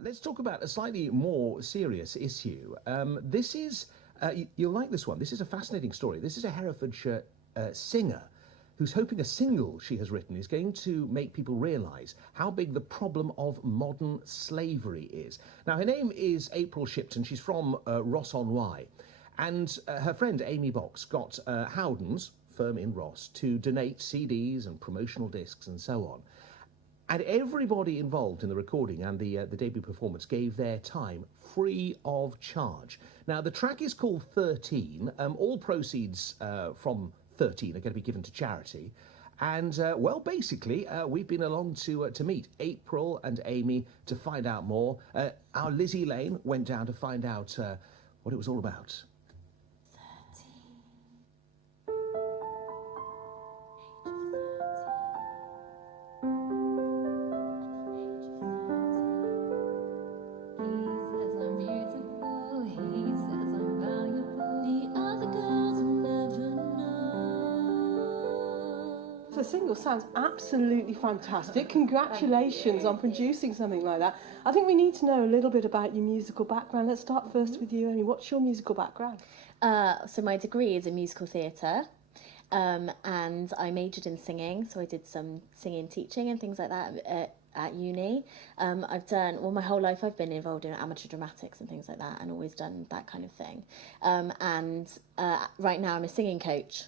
Let's talk about a slightly more serious issue. This is, you'll like this one. This is a fascinating story. This is a Herefordshire singer who's hoping a single she has written is going to make people realise how big the problem of modern slavery is. Now, her name is April Shipton. She's from Ross-on-Wye. And her friend Amy Box got Howden's, firm in Ross, to donate CDs and promotional discs and so on. And everybody involved in the recording and the debut performance gave their time free of charge. Now, the track is called 13. All proceeds from 13 are going to be given to charity. And, well, basically, we've been along to meet April and Amy to find out more. Our Lizzie Lane went down to find out what it was all about. The single sounds absolutely fantastic. Congratulations on producing something like that. I think we need to know a little bit about your musical background. Let's start first with you, Amy. What's your musical background? So my degree is in musical theatre, and I majored in singing, so I did some singing teaching and things like that at uni. I've done, well, my whole life I've been involved in amateur dramatics and things like that, and always done that kind of thing. And right now I'm a singing coach.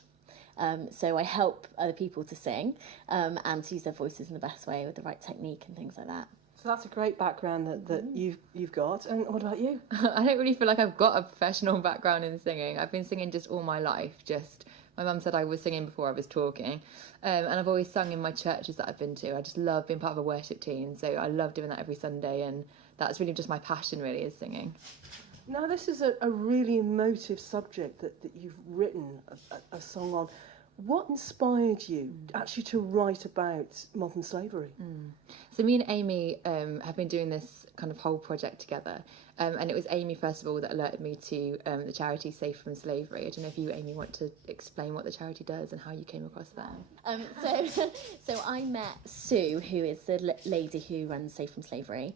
So I help other people to sing and to use their voices in the best way with the right technique and things like that. So that's a great background that you've got. And what about you? I don't really feel like I've got a professional background in singing. I've been singing just all my life. My mum said I was singing before I was talking. And I've always sung in my churches that I've been to. I just love being part of a worship team. So I love doing that every Sunday. And that's really just my passion, really, is singing. Now, this is a really emotive subject that you've written a song on. What inspired you actually to write about modern slavery? So me and Amy have been doing this kind of whole project together. And it was Amy, first of all, that alerted me to the charity Safe from Slavery. I don't know if you, Amy, want to explain what the charity does and how you came across them. So I met Sue, who is the lady who runs Safe from Slavery,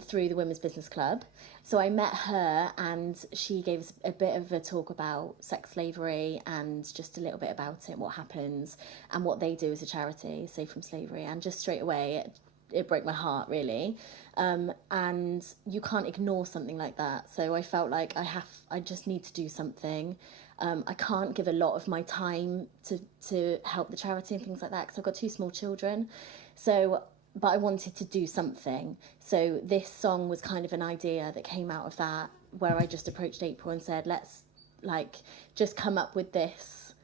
through the Women's Business Club. So I met her and she gave us a bit of a talk about sex slavery and just a little bit about it, what happens and what they do as a charity, Safe from Slavery. And just straight away, it broke my heart, really. And you can't ignore something like that. So I felt like I just need to do something. I can't give a lot of my time to help the charity and things like that because I've got 2 small children. But I wanted to do something. So this song was kind of an idea that came out of that, where I just approached April and said, let's just come up with this,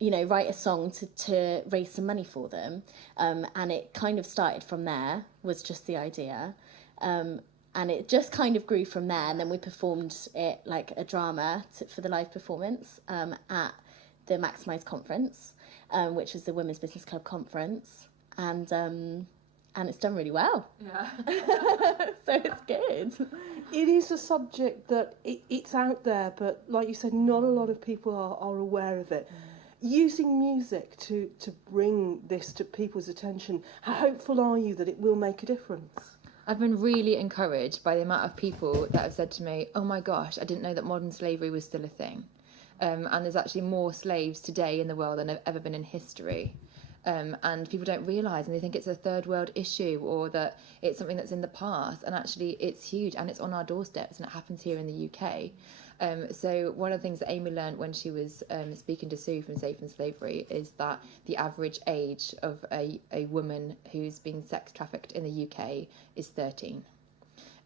write a song to raise some money for them. And it kind of started from there, was just the idea. And it just kind of grew from there. And then we performed it like a drama for the live performance at the Maximise conference, which was the Women's Business Club conference. And it's done really well. Yeah. So it's good. It is a subject that it's out there, but like you said, not a lot of people are aware of it. Using music to bring this to people's attention, how hopeful are you that it will make a difference? I've been really encouraged by the amount of people that have said to me, oh my gosh, I didn't know that modern slavery was still a thing. And there's actually more slaves today in the world than have ever been in history. And people don't realise, and they think it's a third world issue or that it's something that's in the past, and actually it's huge and it's on our doorsteps and it happens here in the UK. So one of the things that Amy learned when she was speaking to Sue from Safe from Slavery is that the average age of a woman who's been sex trafficked in the UK is 13.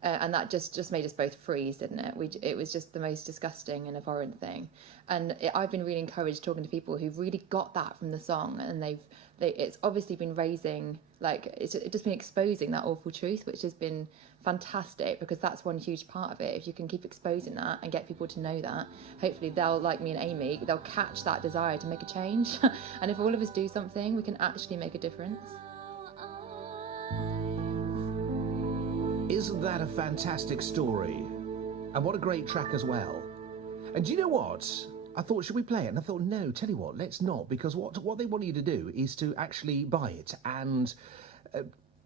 And that just made us both freeze, didn't it? It was just the most disgusting and abhorrent thing. And I've been really encouraged talking to people who've really got that from the song, and it's obviously been raising, it's just been exposing that awful truth, which has been fantastic, because that's one huge part of it. If you can keep exposing that and get people to know that, hopefully they'll, like me and Amy, they'll catch that desire to make a change. And if all of us do something, we can actually make a difference. Isn't that a fantastic story? And what a great track as well. And do you know what? I thought, should we play it? And I thought, no, tell you what, let's not, because what they want you to do is to actually buy it and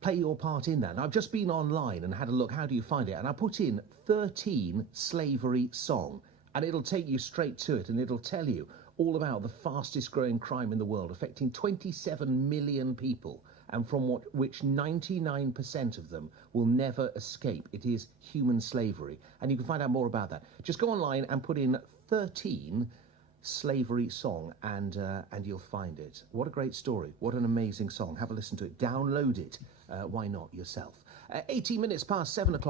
play your part in that. And I've just been online and had a look, how do you find it? And I put in 13 slavery song, and it'll take you straight to it, and it'll tell you all about the fastest growing crime in the world, affecting 27 million people, and from which 99% of them will never escape. It is human slavery. And you can find out more about that. Just go online and put in 13 slavery song, and you'll find it. What a great story. What an amazing song. Have a listen to it. Download it. Why not yourself? 18 minutes past 7 o'clock.